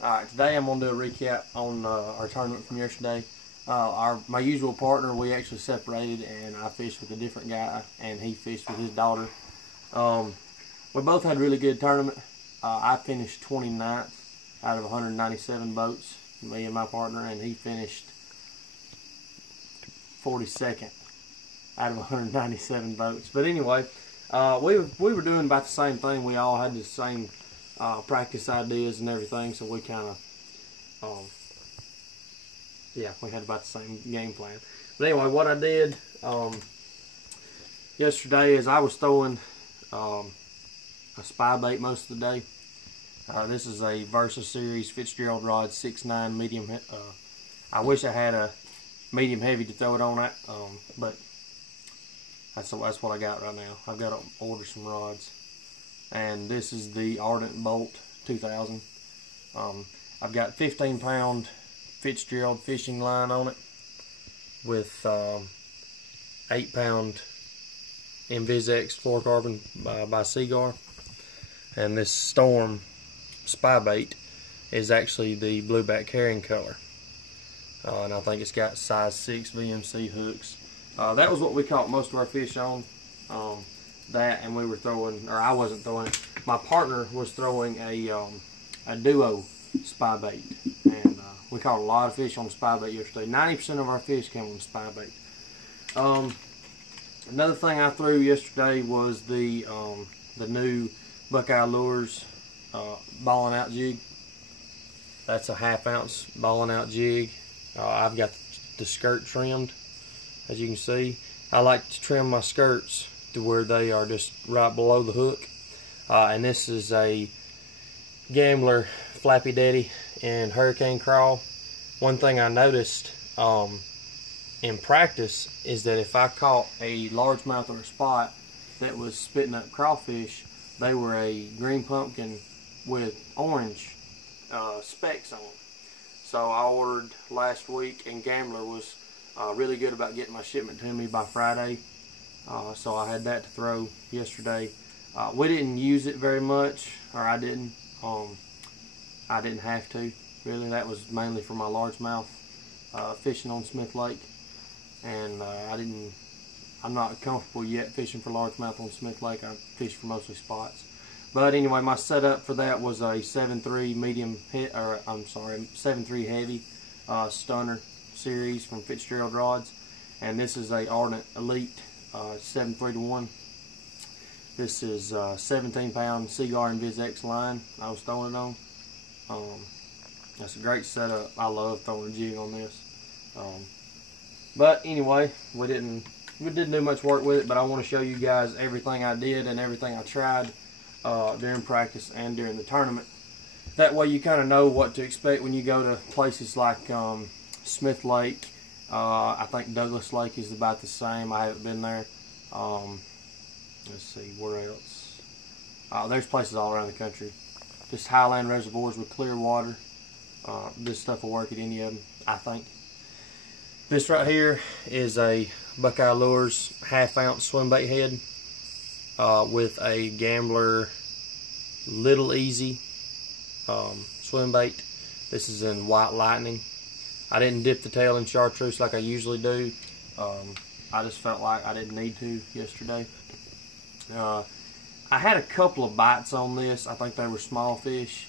Alright, today I'm going to do a recap on our tournament from yesterday. My usual partner, we actually separated, and I fished with a different guy, and he fished with his daughter. We both had a really good tournament. I finished 29th out of 197 boats, me and my partner, and he finished 42nd out of 197 boats. But anyway, we were doing about the same thing. We all had the same practice ideas and everything, so we kind of, yeah, we had about the same game plan. But anyway, what I did yesterday is I was throwing a spy bait most of the day. This is a Versa Series Fitzgerald rod, 6'9" medium. I wish I had a medium heavy to throw it on at, but that's what I got right now. I've got to order some rods. And this is the Ardent Bolt 2000. I've got 15-pound Fitzgerald fishing line on it with 8-pound InvisX fluorocarbon by Seaguar. And this Storm spy bait is actually the blueback carrying color. And I think it's got size 6 VMC hooks. That was what we caught most of our fish on. That, and we were throwing, or I wasn't throwing, my partner was throwing a duo spy bait, and we caught a lot of fish on spy bait yesterday. 90% of our fish came on spy bait. Another thing I threw yesterday was the new Buckeye Lures balling out jig. That's a 1/2 ounce balling out jig. I've got the skirt trimmed, as you can see. I like to trim my skirts to where they are just right below the hook. And this is a Gambler Flappy Daddy in Hurricane Crawl. One thing I noticed in practice is that if I caught a largemouth or a spot that was spitting up crawfish, they were a green pumpkin with orange specks on them. So I ordered last week, and Gambler was really good about getting my shipment to me by Friday. So I had that to throw yesterday. We didn't use it very much, or I didn't. I didn't have to, really. That was mainly for my largemouth fishing on Smith Lake. And I'm not comfortable yet fishing for largemouth on Smith Lake. I fish for mostly spots. But anyway, my setup for that was a 7.3 medium hit, or I'm sorry, 7.3 heavy stunner series from Fitzgerald rods. And this is a Ardent Elite 7.3-1. This is 17-pound Seaguar InvisX line I was throwing it on. That's a great setup. I love throwing a jig on this. But anyway, we didn't do much work with it, but I want to show you guys everything I did and everything I tried during practice and during the tournament. That way you kind of know what to expect when you go to places like Smith Lake. I think Douglas Lake is about the same. I haven't been there. Let's see, where else? There's places all around the country. Just highland reservoirs with clear water. This stuff will work at any of them, I think. This right here is a Buckeye Lures 1/2 ounce swim bait head with a Gambler Little Easy swim bait. This is in White Lightning. I didn't dip the tail in chartreuse like I usually do. I just felt like I didn't need to yesterday. I had a couple of bites on this. I think they were small fish.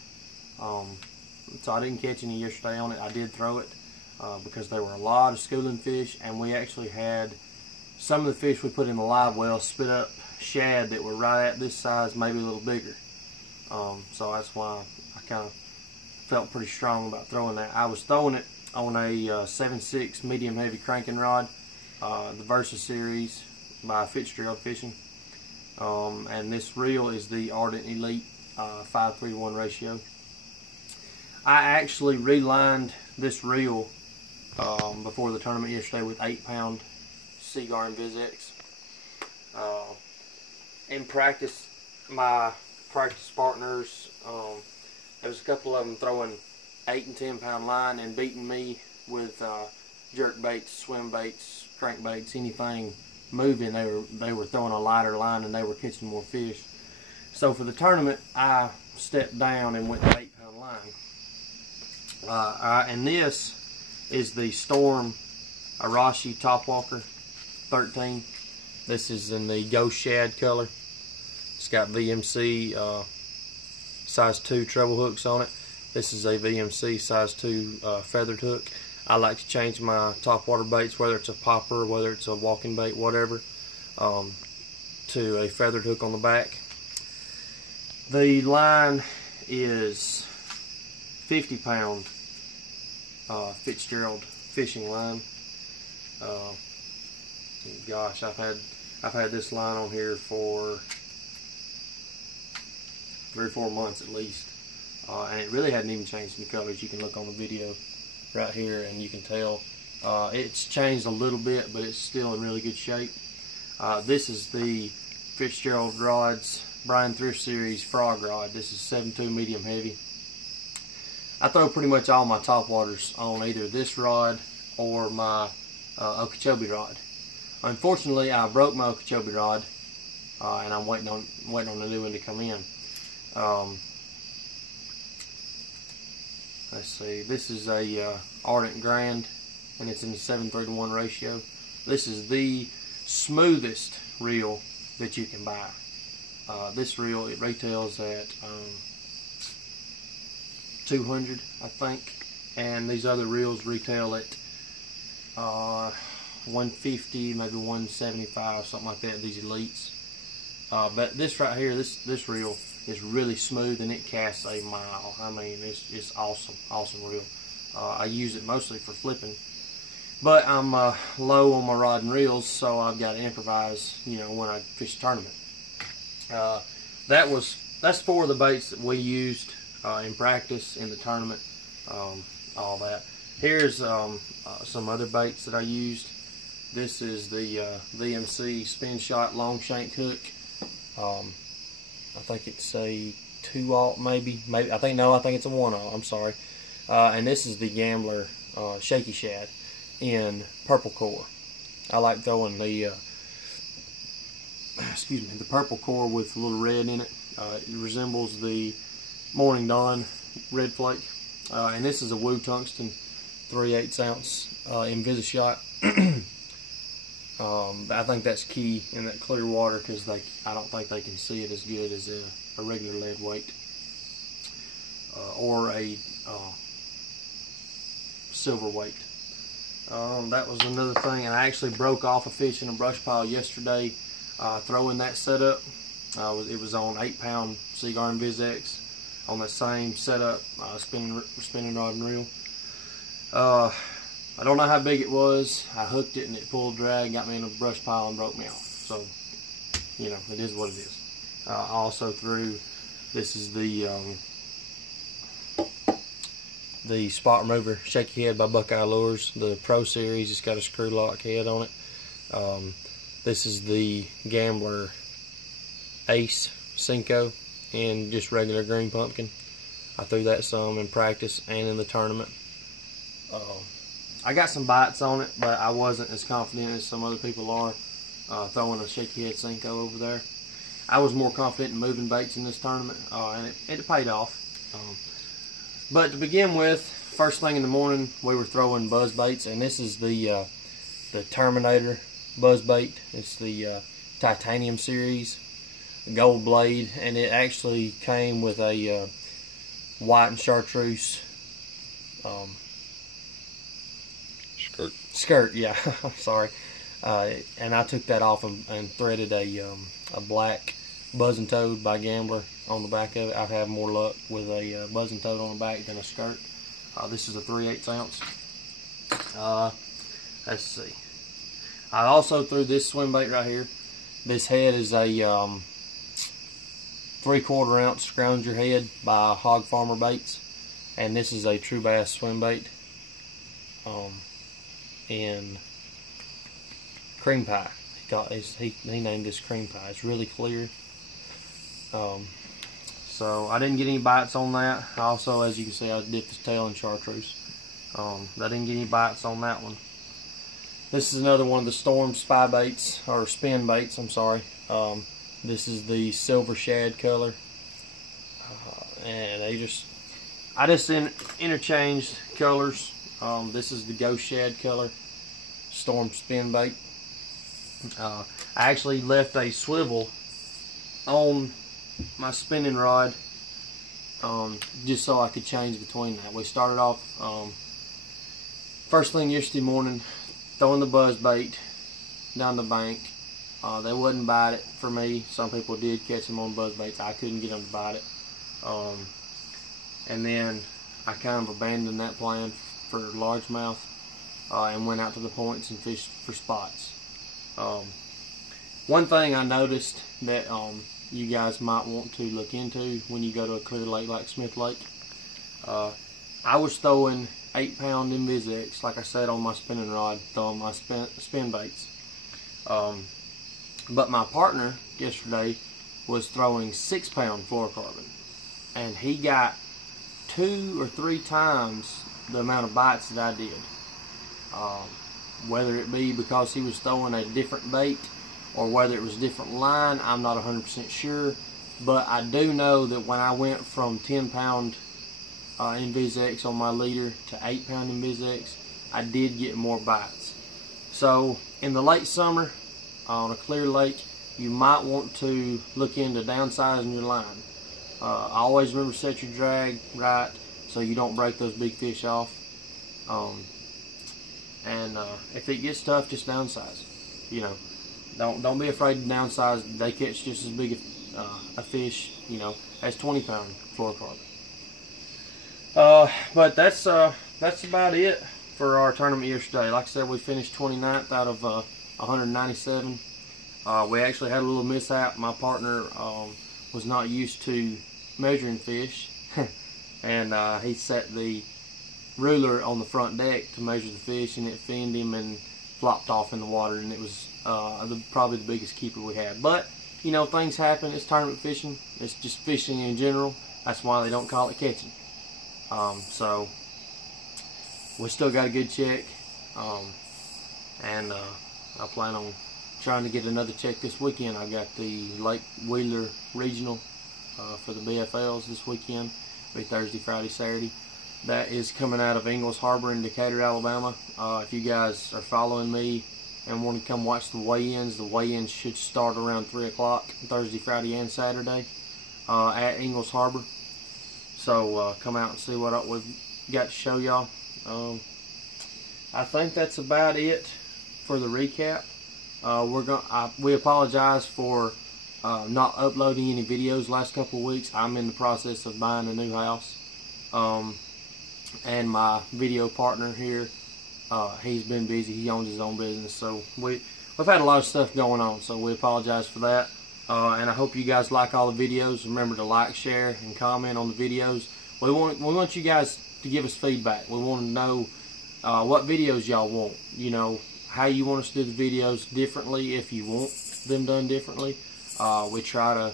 So I didn't catch any yesterday on it. I did throw it because there were a lot of schooling fish, and we actually had some of the fish we put in the live well spit up shad that were right at this size, maybe a little bigger. So that's why I kind of felt pretty strong about throwing that. I was throwing it on a 7.6 medium heavy cranking rod, the Versa Series by Fitzgerald Fishing. And this reel is the Ardent Elite 5:3:1 ratio. I actually relined this reel before the tournament yesterday with 8-pound Seaguar InvisX. In practice, my practice partners, there was a couple of them throwing 8 and 10-pound line and beating me with jerk baits, swim baits, crank baits, anything moving. They were throwing a lighter line and they were catching more fish. So for the tournament, I stepped down and went to 8-pound line. And this is the Storm Arashi Topwalker 13. This is in the Ghost Shad color. It's got VMC size 2 treble hooks on it. This is a VMC size 2 feathered hook. I like to change my topwater baits, whether it's a popper, whether it's a walking bait, whatever, to a feathered hook on the back. The line is 50-pound Fitzgerald fishing line. Gosh, I've had this line on here for 3 or 4 months at least, and it really hadn't even changed any colors. You can look on the video right here and you can tell it's changed a little bit, but it's still in really good shape. This is the Fitzgerald Rods Brian Thrift Series Frog Rod. This is 7.2 medium heavy. I throw pretty much all my topwaters on either this rod or my Okeechobee rod. Unfortunately, I broke my Okeechobee rod, and I'm waiting on the new one to come in. Let's see. This is a Ardent Grand, and it's in the 7:3 to 1 ratio. This is the smoothest reel that you can buy. This reel, it retails at $200, I think, and these other reels retail at $150, maybe $175, something like that. These Elites, but this right here, this reel is really smooth and it casts a mile. I mean, it's awesome reel. I use it mostly for flipping, but I'm low on my rod and reels, so I've got to improvise, you know, when I fish a tournament. That's 4 of the baits that we used in practice, in the tournament, all that. Here's some other baits that I used. This is the VMC Spin Shot Long Shank Hook. I think it's a 2-aught, maybe. I think it's a 1-aught. I'm sorry. And this is the Gambler Shaky Shad in purple core. I like throwing the the purple core with a little red in it. It resembles the Morning Dawn red flake. And this is a Woo Tungsten 3/8 ounce Invisishot. I think that's key in that clear water, because I don't think they can see it as good as a regular lead weight or a silver weight. That was another thing, and I actually broke off a fish in a brush pile yesterday throwing that setup. It was on 8-pound Seaguar Invis X on the same setup, spinning rod and reel. I don't know how big it was. I hooked it and it pulled drag, got me in a brush pile and broke me off. So, you know, it is what it is. I also threw, this is the Spot Remover Shaky Head by Buckeye Lures, the Pro Series. It's got a screw lock head on it. This is the Gambler Ace Cinco in just regular green pumpkin. I threw that some in practice and in the tournament. I got some bites on it, but I wasn't as confident as some other people are throwing a Shaky Head Cinco over there. I was more confident in moving baits in this tournament, and it paid off. But to begin with, first thing in the morning, we were throwing buzz baits, and this is the Terminator buzz bait. It's the Titanium series, gold blade, and it actually came with a white and chartreuse skirt, yeah. I'm sorry. And I took that off and threaded a black Buzzing Toad by Gambler on the back of it. I've had more luck with a Buzzing Toad on the back than a skirt. This is a 3/8 ounce. Let's see. I also threw this swim bait right here. This head is a 3/4 ounce Scrounger head by Hog Farmer Baits, and this is a True Bass swim bait in cream pie. He named this cream pie. It's really clear. So I didn't get any bites on that. Also, as you can see, I dipped his tail in chartreuse. I didn't get any bites on that one. This is another one of the Storm spy baits, or spin baits, I'm sorry. This is the Silver Shad color. And I just interchanged colors. This is the Ghost Shad color, Storm Spin Bait. I actually left a swivel on my spinning rod just so I could change between that. We started off first thing yesterday morning throwing the buzz bait down the bank. They wouldn't bite it for me. Some people did catch them on buzz baits. I couldn't get them to bite it. And then I kind of abandoned that plan for largemouth and went out to the points and fished for spots. One thing I noticed that you guys might want to look into when you go to a clear lake like Smith Lake, I was throwing 8-pound Invis-X, like I said, on my spinning rod, throwing my spin baits. But my partner yesterday was throwing 6-pound fluorocarbon, and he got 2 or 3 times the amount of bites that I did. Whether it be because he was throwing a different bait or whether it was a different line, I'm not 100% sure. But I do know that when I went from 10-pound Invis-X on my leader to 8-pound Invis-X, I did get more bites. So in the late summer, on a clear lake, you might want to look into downsizing your line. I always remember set your drag right so you don't break those big fish off. And if it gets tough, just downsize. You know, don't be afraid to downsize. They catch just as big a fish, you know, as 20-pound fluorocarbon. But that's about it for our tournament yesterday. Like I said, we finished 29th out of 197. We actually had a little mishap. My partner was not used to measuring fish, and he set the ruler on the front deck to measure the fish, and it finned him and flopped off in the water, and it was probably the biggest keeper we had. But you know, things happen. It's tournament fishing. It's just fishing in general. That's why they don't call it catching. So we still got a good check, and I plan on trying to get another check this weekend. I got the Lake Wheeler Regional for the BFLs this weekend. It'll be Thursday, Friday, Saturday. That is coming out of Ingalls Harbor in Decatur, Alabama. If you guys are following me and want to come watch the weigh-ins should start around 3 o'clock Thursday, Friday, and Saturday at Ingalls Harbor. So come out and see what we've got to show y'all. I think that's about it for the recap. We apologize for not uploading any videos last couple of weeks. I'm in the process of buying a new house. And my video partner here, he's been busy. He owns his own business, so we've had a lot of stuff going on, so we apologize for that. And I hope you guys like all the videos. Remember to like, share, and comment on the videos. We want you guys to give us feedback. We want to know what videos y'all want. You know, how you want us to do the videos differently if you want them done differently. We try to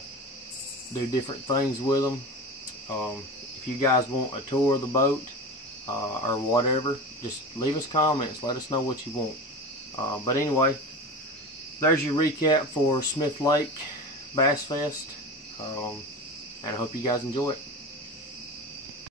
do different things with them. If you guys want a tour of the boat or whatever, just leave us comments. Let us know what you want. But anyway, there's your recap for Smith Lake Bassfest, and I hope you guys enjoy it.